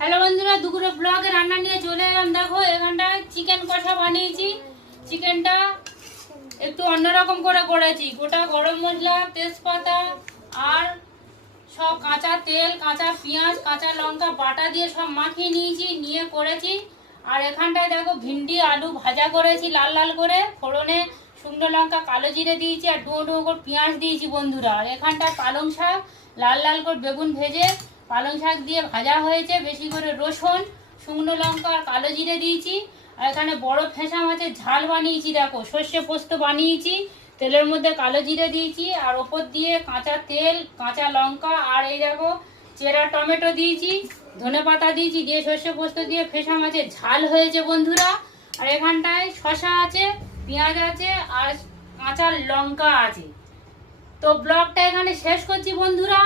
Hello বন্ধুরা, দুপুরে ব্লগে রান্না নিয়ে চলে এলাম। দেখো এখানটায় চিকেন কষা বানিয়েছি। চিকেনটা একটু অন্যরকম করে করেছি। গোটা গরম মশলা, তেজপাতা আর সব কাঁচা তেল, কাঁচা পেঁয়াজ, কাঁচা লঙ্কা বাটা দিয়ে সব মাখিয়ে নিয়েছি, নিয়ে করেছি। আর এখানটায় দেখো ভিন্ডি আলু ভাজা করেছি লাল লাল করে, ফোড়নে শুকনো লঙ্কা কালো জিরে দিয়েছি আর ডুয়ো ডুয়ো করে পেঁয়াজ দিয়েছি বন্ধুরা। আর এখানটায় পালং শাক লাল লাল করে বেগুন ভেজে পালং শাক দিয়ে ভাজা হয়েছে, বেশি করে রসুন শুকনো লঙ্কা আর কালো জিরে দিয়েছি। আর এখানে বড় ফেঁসা মাছের ঝাল বানিয়েছি, দেখো সর্ষে পোস্ত বানিয়েছি, তেলের মধ্যে কালো জিরে দিয়েছি আর ওপর দিয়ে কাঁচা তেল, কাঁচা লঙ্কা আর এই দেখো চেরা টমেটো দিয়েছি, ধনে পাতা দিয়েছি, দিয়ে সর্ষে পোস্ত দিয়ে ফেঁসা মাছের ঝাল হয়েছে বন্ধুরা। আর এখানটায় শসা আছে, পেঁয়াজ আছে আর কাঁচা লঙ্কা আছে। তো ব্লগটা এখানে শেষ করছি বন্ধুরা।